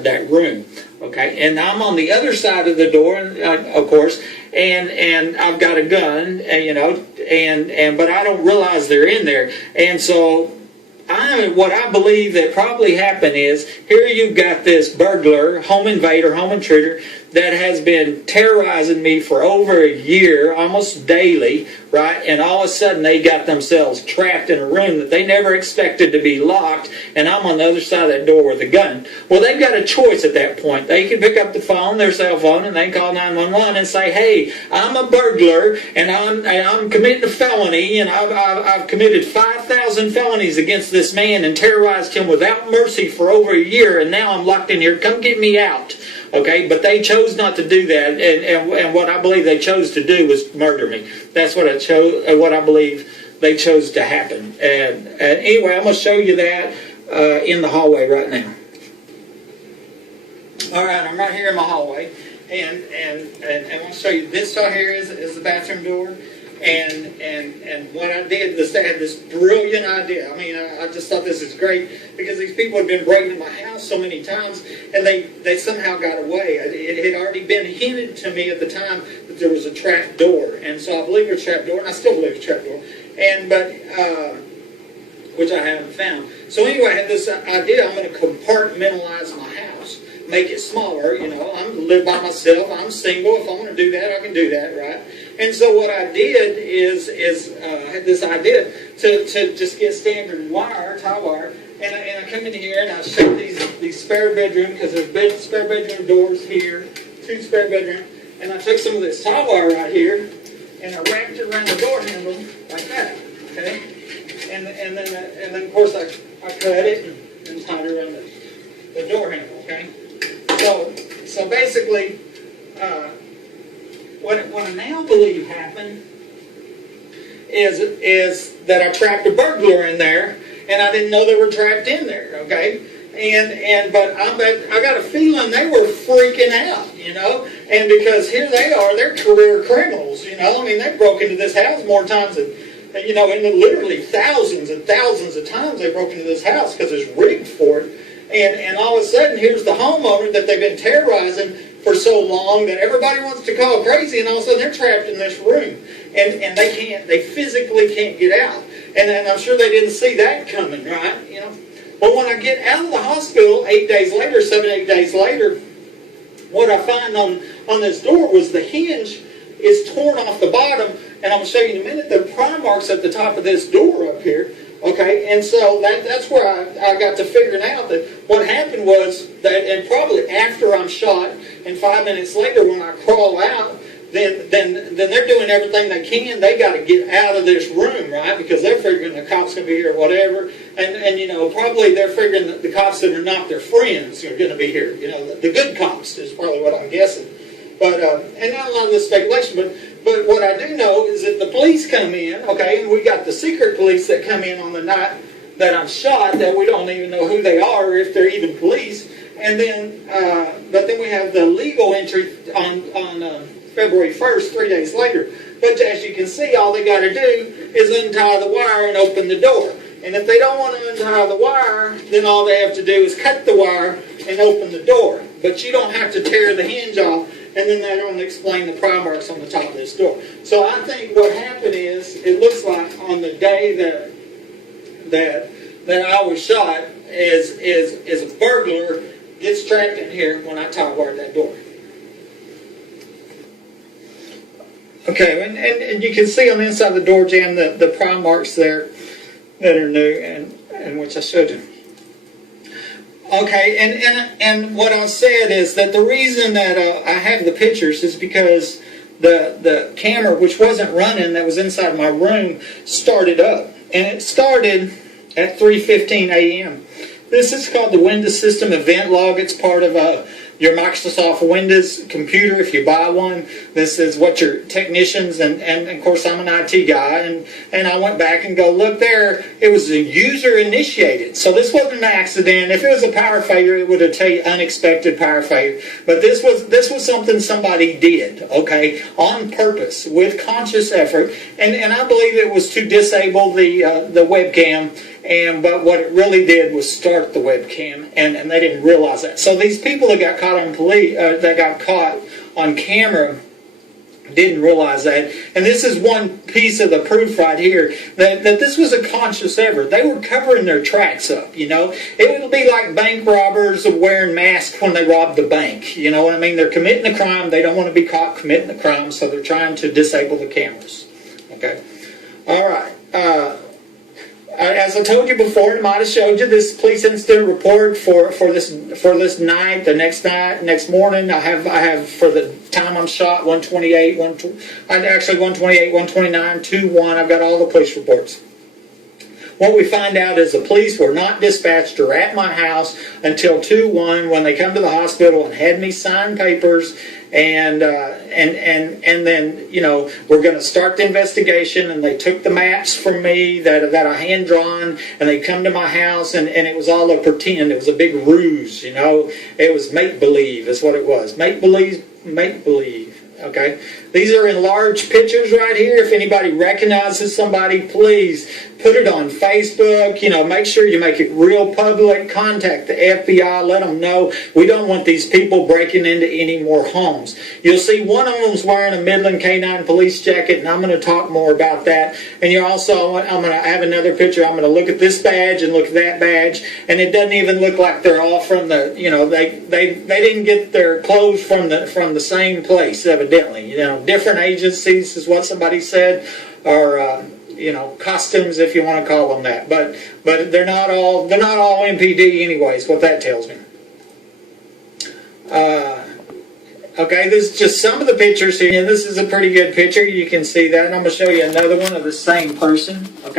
inside that room. Okay, and I'm on the other side of the door, of course, and I've got a gun, and but I don't realize they're in there, and so what I believe that probably happened is, here you've got this burglar, home invader, home intruder, that has been terrorizing me for over a year, almost daily, right? And all of a sudden they got themselves trapped in a room that they never expected to be locked, and I'm on the other side of that door with a gun. Well, they've got a choice at that point. They can pick up the phone, their cell phone, and they can call 911 and say, hey, I'm a burglar, and I'm committing a felony, and I've committed 5,000 felonies against this man and terrorized him without mercy for over a year, and now I'm locked in here. Come get me out. Okay, but they chose not to do that, and what I believe they chose to do was murder me. That's what I believe they chose to happen. And anyway, I'm going to show you that in the hallway right now. All right, I'm right here in my hallway, and I want to show you this right here is the bathroom door. And what I did was I had this brilliant idea. I mean, I just thought this is great because these people had been breaking into my house so many times, and they somehow got away. It had already been hinted to me at the time that there was a trap door, and so I believe it was a trap door, and I still believe it's a trap door. Which I haven't found. So anyway, I had this idea. I'm going to compartmentalize my house, make it smaller. I live by myself. I'm single. If I want to do that, I can do that, right? And so what I did is I had this idea to just get standard wire, tie wire, and I come in here and I shut these spare bedroom, because there's spare bedroom doors here, 2 spare bedroom, and I took some of this tie wire right here and I wrapped it around the door handle like that, okay? And then of course I cut it and tied it around the door handle, okay? So basically, what I now believe happened is that I trapped a burglar in there, and I didn't know they were trapped in there. Okay, but I got a feeling they were freaking out, and because here they are, they're career criminals, I mean, they broke into this house more times than, and literally thousands and thousands of times they broke into this house because it's rigged for it. And all of a sudden, here's the homeowner that they've been terrorizing for so long that everybody wants to call crazy, and all of a sudden they're trapped in this room, and they physically can't get out. And I'm sure they didn't see that coming, right? But when I get out of the hospital 8 days later, 7-8 days later, what I find on this door was the hinge is torn off the bottom, and I'm going to show you in a minute the pry marks at the top of this door up here. Okay, and so that's where I got to figuring out that what happened was that, and probably after I'm shot, and 5 minutes later when I crawl out, then they're doing everything they can. They got to get out of this room, right? Because they're figuring the cops going to be here or whatever, and probably they're figuring that the cops that are not their friends are going to be here. The good cops is probably what I'm guessing. But and not a lot of this speculation, but what I do know is that the police come in, okay, and we got the secret police that come in on the night that I'm shot, that we don't even know who they are or if they're even police. And then, but then we have the legal entry on February 1st, 3 days later. But as you can see, all they got to do is untie the wire and open the door. And if they don't want to untie the wire, then all they have to do is cut the wire and open the door. But you don't have to tear the hinge off, and then they don't explain the pry marks on the top of this door. So I think what happened is, it looks like on the day that I was shot, is a burglar gets trapped in here when I tie wired that door. Okay, and you can see on the inside of the door jamb the pry marks there that are new, and which I showed you. Okay, and what I said is that the reason that I have the pictures is because the camera, which wasn't running, that was inside my room, started up. And it started at 3:15 a.m. This is called the Windows System Event Log. It's part of your Microsoft Windows computer if you buy one. This is what your technicians, and of course I'm an IT guy, and I went back and go, look there, it was a user initiated. So this wasn't an accident. If it was a power failure, it would have told you unexpected power failure. But this was something somebody did, okay, on purpose, with conscious effort, and I believe it was to disable the webcam But what it really did was start the webcam, and they didn't realize that. So these people that got caught on camera didn't realize that. And this is one piece of the proof right here that this was a conscious effort. They were covering their tracks up, you know. It would be like bank robbers wearing masks when they rob the bank. You know what I mean? They're committing a crime. They don't want to be caught committing the crime, so they're trying to disable the cameras. Okay. All right. As I told you before, and I might have showed you this police incident report for this night. The next morning, I have for the time I'm shot 128, 128, 129, 2-1. I've got all the police reports. What we find out is the police were not dispatched or at my house until 2-1 when they come to the hospital and had me sign papers. And then, you know, we're going to start the investigation, and they took the maps from me that I hand drawn, and they come to my house, and it was all a pretend. It was a big ruse, you know. It was make-believe is what it was. Make-believe. Okay, these are enlarged pictures right here. If anybody recognizes somebody, please put it on Facebook. You know, make sure you make it real public. Contact the FBI. Let them know we don't want these people breaking into any more homes. You'll see one of them's wearing a Midland K9 police jacket, and I'm going to talk more about that. And you're also, I'm going to have another picture. I'm going to look at this badge and look at that badge, and it doesn't even look like they're all from the. You know, they didn't get their clothes from the same place, evidently. You know, different agencies is what somebody said, or you know, costumes if you want to call them that. But they're not all MPD anyways. What that tells me. Okay, this is just some of the pictures here. This is a pretty good picture. You can see that, and I'm going to show you another one of the same person. Okay.